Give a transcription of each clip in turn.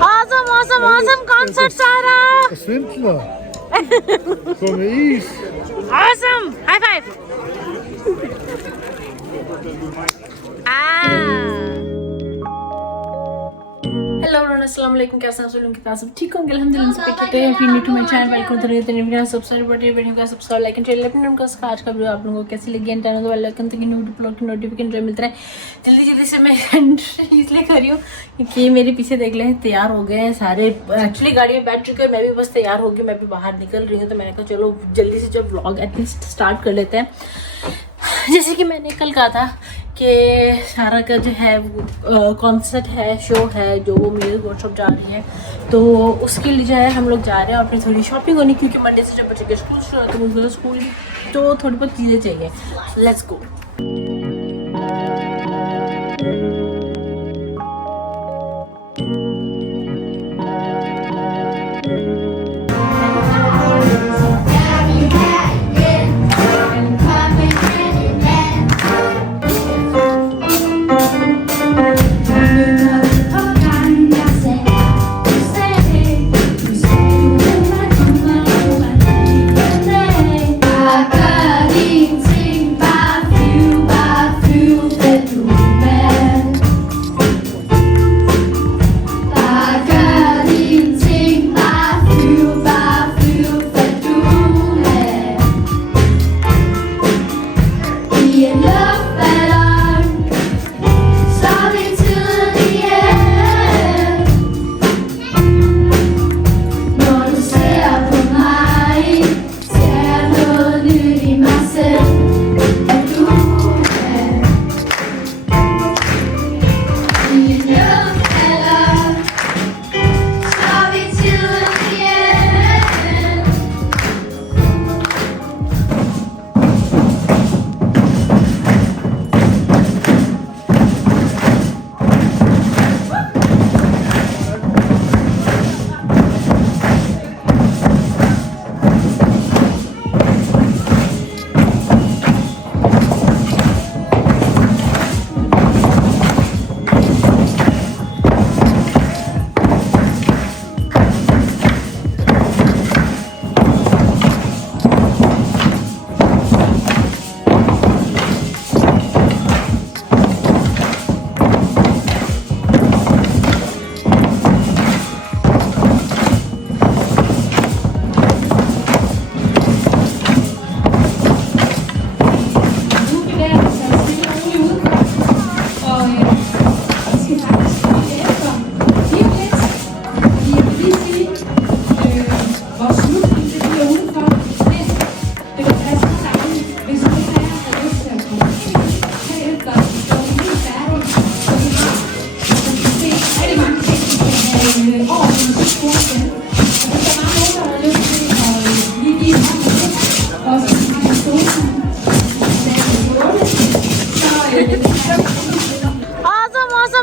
Awesome concert, Sara. Swindler. Kom eens. Awesome. High five. Hello अस्सलाम वालेकुम, कैसे हैं आप लोग? कितना सब ठीक होंगे? अल्हम्दुलिल्लाह सब ठीक है। फिर new to my channel, welcome to new video. Subscribe button video का सब्सक्राइब लाइक एंड शेयर अपने नाम का। आज का वीडियो आप लोगों को कैसी लगी एंड चैनल को वेलकम तक न्यू अपलोड की नोटिफिकेशन जो मिलता है जल्दी से मैं इसलिए कर रही हूँ क्योंकि मेरे पीछे देख लें तैयार हो गए हैं सारे। एक्चुअली गाड़ी में बैठ चुके हैं, मैं भी बस तैयार हो गई, मैं भी बाहर निकल रही हूँ। तो मैंने कहा चलो जल्दी से जब व्लॉग एटलीस्ट स्टार्ट कर लेते हैं। जैसे कि मैंने कल कहा था कि सारा का जो है कॉन्सर्ट है, शो है, जो वो मेरे वर्कशॉप जा रही है, तो उसके लिए जो है हम लोग जा रहे हैं। और फिर थोड़ी शॉपिंग होनी, क्योंकि मंडे से जब बच्चे के स्कूल शुरू होते हैं तो स्कूल तो थोड़ी बहुत चीज़ें चाहिए। Let's go.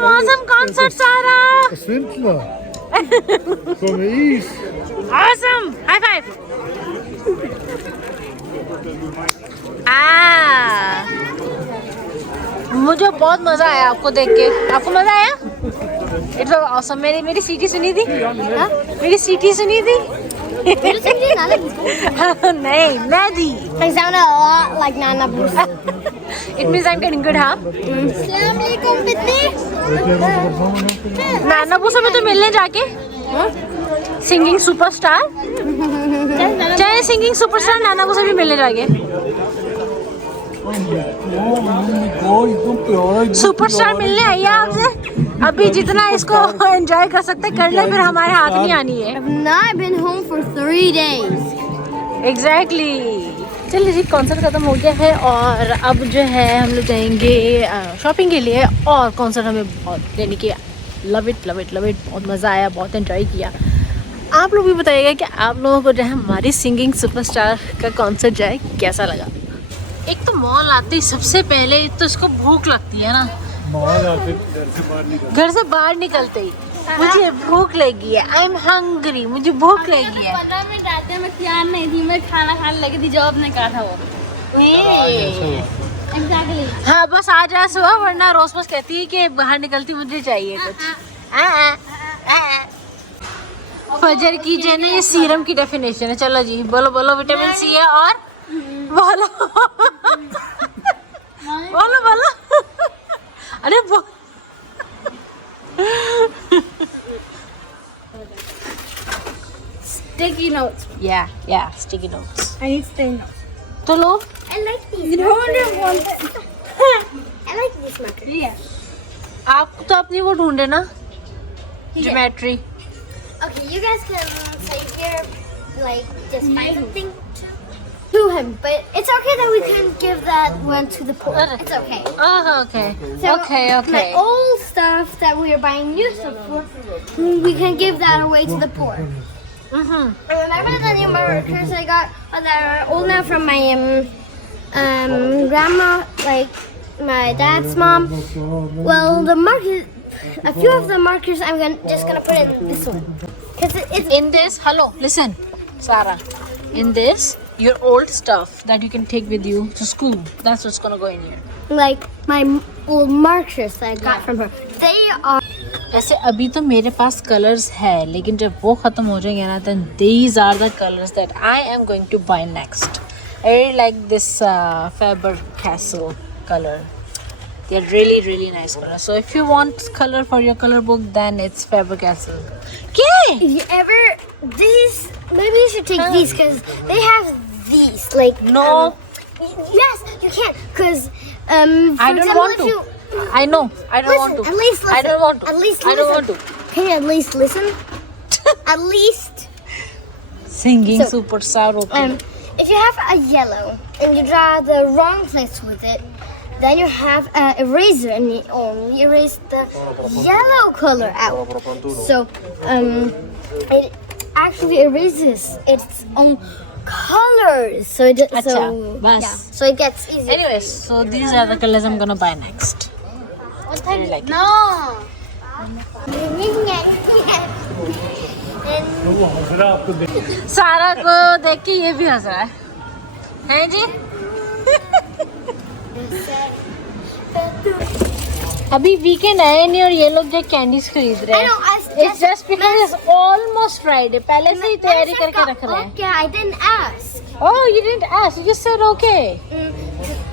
Awesome concert, Sara. Swindler. Kom eens. Awesome. High five. मुझे बहुत मजा आया आपको देख के। आपको मजा आया? It's awesome. मेरी सीटी सुनी थी? हाँ? मेरी सीटी सुनी थी? नहीं, मैं दी। I sound a lot like Nana Busa. It means I'm getting good, huh? Assalamualaikum, Bitni. नाना बुसा में तो मिलने जाके सिंगिंग सुपरस्टार, चाहे सिंगिंग सुपरस्टार नाना बुसा भी मिलने जाके। सुपरस्टार मिलने आई है आपसे। अभी जितना इसको एंजॉय कर सकते कर ले, फिर हमारे हाथ नहीं आनी है। I've not been home for 3 days. Exactly. चलिए जी, कॉन्सर्ट ख़त्म हो गया है और अब जो है हम लोग जाएंगे शॉपिंग के लिए। और कॉन्सर्ट हमें बहुत, यानी कि लव इट बहुत मज़ा आया, बहुत एंजॉय किया। आप लोग भी बताइएगा कि आप लोगों को जो है हमारी सिंगिंग सुपरस्टार का कॉन्सर्ट जो है कैसा लगा। एक तो मॉल आते ही सबसे पहले तो इसको भूख लगती है ना, मॉल आते घर से बाहर निकलते ही मुझे भूख लगी है। आई एम हंग्री, मुझे भूख लगी है। 15 मिनट आते मैं तैयार नहीं थी, मैं खाना खाने लगी थी, जॉब ने कहा था वो। Exactly. हाँ बस आ जाए सुबह, वरना रोज बस कहती है कि बाहर निकलती मुझे चाहिए कुछ। फजर की जो है ना ये सीरम की डेफिनेशन है। चलो जी बोलो बोलो, विटामिन सी है और बोलो बोलो बोलो अरे Sticky notes. yeah sticky notes। I need sticky notes. तो लो I like these. I like these markers. Yeah. आप तो अपनी वो ढूंढे ना geometry. Okay, you guys can say here, like, just find something to him. But it's okay that we can give that one to the poor. It's okay. Okay So, okay my old stuff that we are buying new stuff for, we can give that away to the poor. And remember the new markers I got that are old now from my grandma, like my dad's mom? Well, the markers, a few of the markers just gonna put in this one. Cause it's in this, hello, listen, Sarah, in this, your old stuff that you can take with you to school, that's what's gonna go in here. like my old markers that I got from her. They are. ऐसे अभी तो मेरे पास colours है, लेकिन जब वो ख़त्म हो जाएंगे ना, then these are the colors that I am going to buy next. I really like this Faber-Castell color. They're really really nice colors. So if you want color for your color book, then it's Faber-Castell. क्या? If you ever these, maybe you should take these because they have these. Like No. Yes, you can. Because I don't want to. I know. I don't want to. At least listen. I don't want to. At least I don't listen. want to. Can you at least listen? At least. Singing So, superstar. Okay. If you have a yellow and you draw the wrong place with it, then you have an eraser and you only erase the yellow color out. So it actually erases its own colors. So it Acha, so bas. yeah. So it gets easier. Anyways, so these are the colors I'm gonna buy next. What I really like it. No. सारा को देख के ये भी हंस रहा है, हैं जी? अभी वीकेंड आया नहीं और ये लोग जो कैंडीज खरीद रहे हैं। It's just because it's almost Friday. पहले से ही तैयारी करके रख रहे हैं। Okay, I didn't ask. Oh, you didn't ask. You just said okay.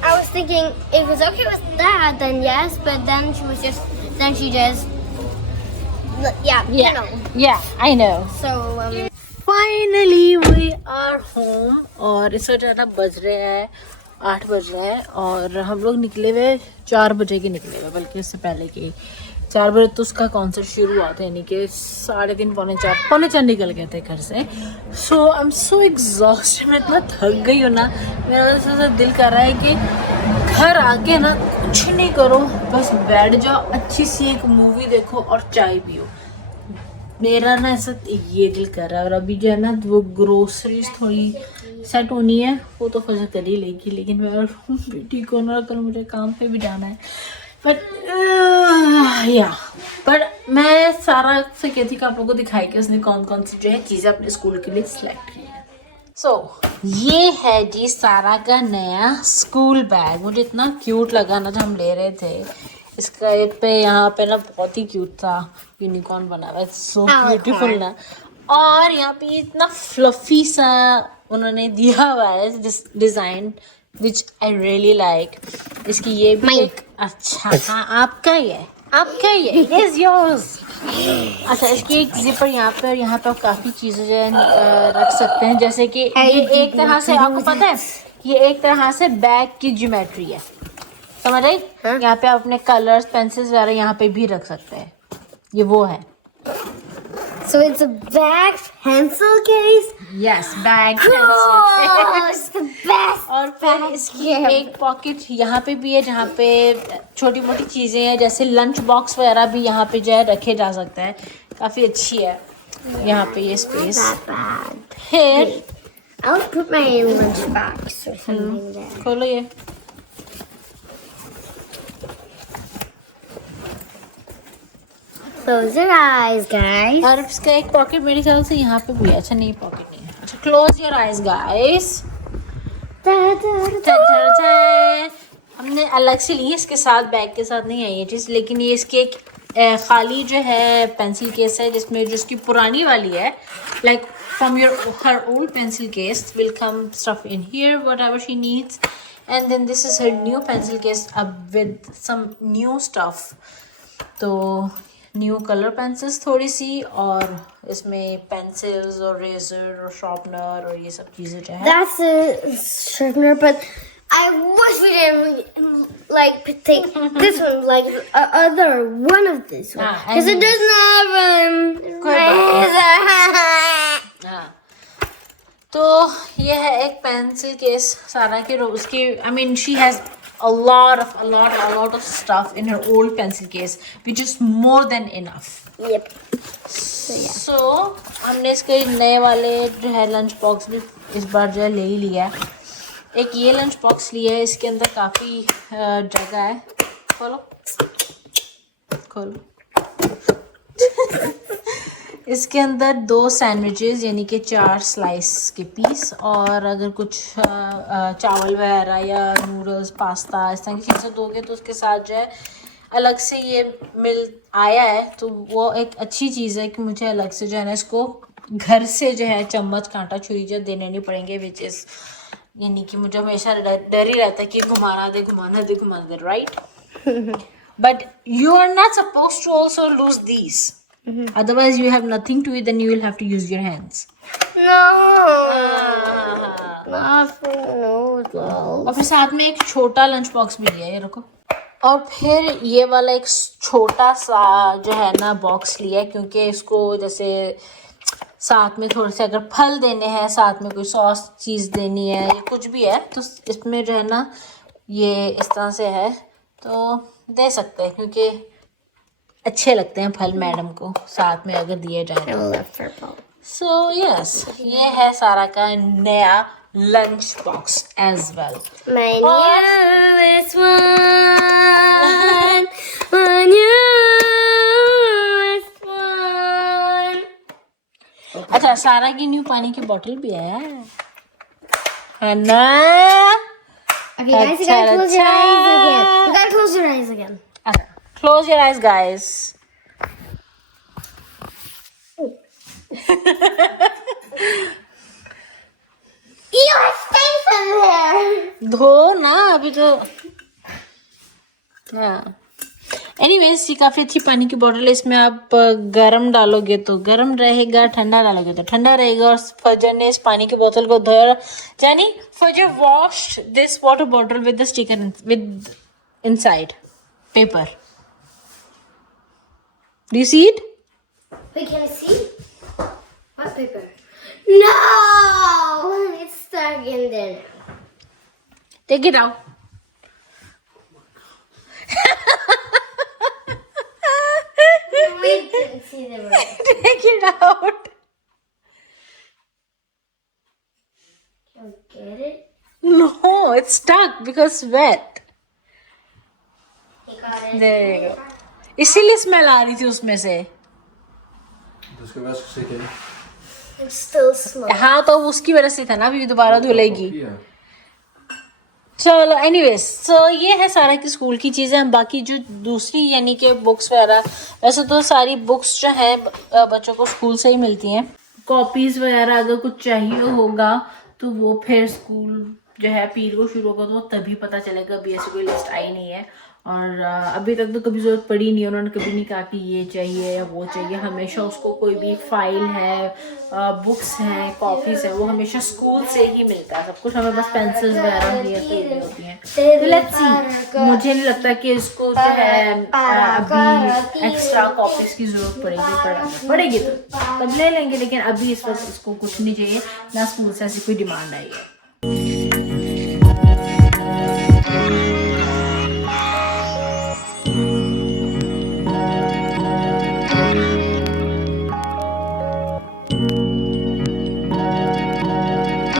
I was thinking if it was okay with that, then yes. But then she just, yeah, you know. Yeah, I know. So Finally we are home और इस वक्त ना बज रहे हैं 8 बज रहे हैं और हम लोग निकले हुए 4 बजे के निकले हुए, बल्कि उससे पहले के 4 बजे तो उसका कॉन्सर्ट शुरू हुआ था, यानी कि 3:30 पौने 4 निकल गए थे घर से। सो आई एम सो एग्जॉस्टेड, मैं इतना थक गई हूँ ना, मेरा ऐसा दिल कर रहा है कि घर आके ना कुछ नहीं करो, बस बैठ जाओ, अच्छी सी एक मूवी देखो और चाय पियो। मेरा ना ऐसा ये दिल कर रहा है। और अभी जो है ना वो ग्रोसरीज थोड़ी सेट होनी है, वो तो फजर कर ही लेगी, लेकिन मैं और बेटी को ना कल मुझे काम पे भी जाना है। बट मैं सारा से कहती कि आप लोगों को दिखाई कि उसने कौन कौन सी जो है चीज़ें अपने स्कूल के लिए सिलेक्ट की है। सो ये है जी सारा का नया स्कूल बैग। मुझे इतना क्यूट लगा ना जब हम ले रहे थे, इसका एक पे यहाँ पे ना बहुत ही क्यूट था, यूनिकॉर्न बना हुआ है, सो ब्यूटीफुल ना। और यहाँ पे इतना फ्लफी सा उन्होंने दिया हुआ है design, which I really like. इसकी ये भी एक अच्छा, हाँ आपका ही है, आपका ही है, इट इज योर्स। अच्छा, इसकी एक जिपर यहाँ पे, और यहाँ पे आप काफ़ी चीज़ें जो है रख सकते हैं, जैसे कि ये एक तरह से, आपको पता है ये एक तरह से बैग की ज्योमेट्री है, समझ आई? यहाँ पे आप अपने कलर्स, पेंसिल्स वगैरह यहाँ पे भी रख सकते हैं, ये वो है। So it's a bag pencil case? Yes, bag Oh, it's the best. और फिर इसकी एक पॉकेट यहाँ पे भी है, जहाँ पे छोटी मोटी चीज़ें हैं, जैसे लंच बॉक्स वगैरह भी यहाँ पे जो है रखे जा सकते हैं, काफ़ी अच्छी है यहाँ पे ये स्पेस। फिर I'll put my lunch box or something there. खोलो ये, Close your eyes, guys. और इसका एक पॉकेट मेरे ख्याल से यहाँ पे भी है। अच्छा नहीं, पॉकेट नहीं है। अच्छा, क्लोज योर आइज गाइस। हमने अलग से ली है, इसके साथ बैग के साथ नहीं आई ये चीज़, लेकिन ये इसकी एक खाली जो है पेंसिल केस है जिसमें जो उसकी पुरानी वाली है, like from her old pencil case will come stuff in here whatever she needs, and then this is her new pencil case with some new stuff. तो न्यू कलर पेंसिल्स थोड़ी सी, और इसमें पेंसिल्स और रेजर और sharpener और ये सब चीज़ें जो है. That's a sharpener, but I wish we didn't like take this one, like other one of this one, because it doesn't have razor. हाँ, तो ये है एक पेंसिल केस सारा के उसकी. I mean she has a lot of stuff in her old pencil case, which is more than enough. Yep. So हमने इसके नए वाले जो है लंच बॉक्स भी इस बार जो है ले ही लिया है. एक ये लंच बॉक्स लिया है, इसके अंदर काफ़ी जगह है. खोलो इसके अंदर 2 सैंडविचेस यानी कि 4 स्लाइस के पीस, और अगर कुछ चावल वगैरह या नूडल्स पास्ता इस तरह की चीज़ें दोगे तो उसके साथ जो है अलग से ये मिल आया है. तो वो एक अच्छी चीज़ है कि मुझे अलग से जो है ना इसको घर से जो है चम्मच कांटा छुरी जो देने नहीं पड़ेंगे, विच इज़ यानी कि मुझे हमेशा डर ही रहता है कि घुमाना दे right. But you are not suppose to also lose these. Otherwise you have nothing to eat, then you will have to use your hands. No. Not for noodles. और फिर साथ में एक छोटा लंच बॉक्स भी लिया है, ये रखो. और फिर ये वाला एक छोटा सा जो है ना बॉक्स लिया है, क्योंकि इसको जैसे साथ में थोड़े से अगर फल देने हैं, साथ में कोई सॉस चीज़ देनी है या कुछ भी है, तो इसमें जो है ना ये इस तरह से है तो दे सकते हैं, क्योंकि अच्छे लगते हैं फल मैडम को साथ में अगर दिए जाए. सो यस, ये है सारा का नया lunch box as well. My newest one, my newest one. अच्छा, सारा की न्यू पानी की बोतल भी है ना. Okay, guys, you gotta close your eyes again. You gotta close your eyes again. Close your eyes, guys. You are stains in there. धो ना अभी तो. हाँ, एनीवेज ये काफ़ी अच्छी पानी की बोतल है. इसमें आप गरम डालोगे तो गरम रहेगा, ठंडा डालोगे तो ठंडा रहेगा. और फजर ने इस पानी की बोतल को धोया, यानी फजर wash this water bottle with the sticker with inside paper. Do you see it? Wait, can I see? What paper? No! It's stuck in there. Take it out. We didn't see the word. Take it out. Can we get it? No, it's stuck because it's wet. He got it. There you go. इसीलिए smell आ रही थी उसमें से. It's still small. हाँ, तो उसकी वजह से था ना, अभी दोबारा धुलेगी. चलो एनीवेज, तो ये है सारा की स्कूल की चीज़ें. बाकी जो दूसरी यानी कि बुक्स वगैरह, वैसे तो सारी बुक्स जो हैं बच्चों को स्कूल से ही मिलती हैं. कॉपीज़ वगैरह अगर कुछ चाहिए होगा तो वो फिर स्कूल जो है पीर को शुरू होगा तो तभी पता चलेगा. अभी ऐसी कोई लिस्ट आई नहीं है, और अभी तक तो कभी ज़रूरत पड़ी नहीं. उन्होंने कभी नहीं कहा कि ये चाहिए या वो चाहिए. हमेशा उसको कोई भी फाइल है, बुक्स हैं, कॉपीज़ हैं, वो हमेशा स्कूल से ही मिलता है सब कुछ. हमें बस पेंसिल्स वगैरह होती हैं. तो लेट्स सी, मुझे नहीं लगता कि इसको जो है अभी एक्स्ट्रा कॉपीज़ की ज़रूरत पड़ेगी तो तब ले लेंगे, लेकिन अभी इस वक्त इसको कुछ नहीं चाहिए, ना स्कूल से ऐसी कोई डिमांड आई है.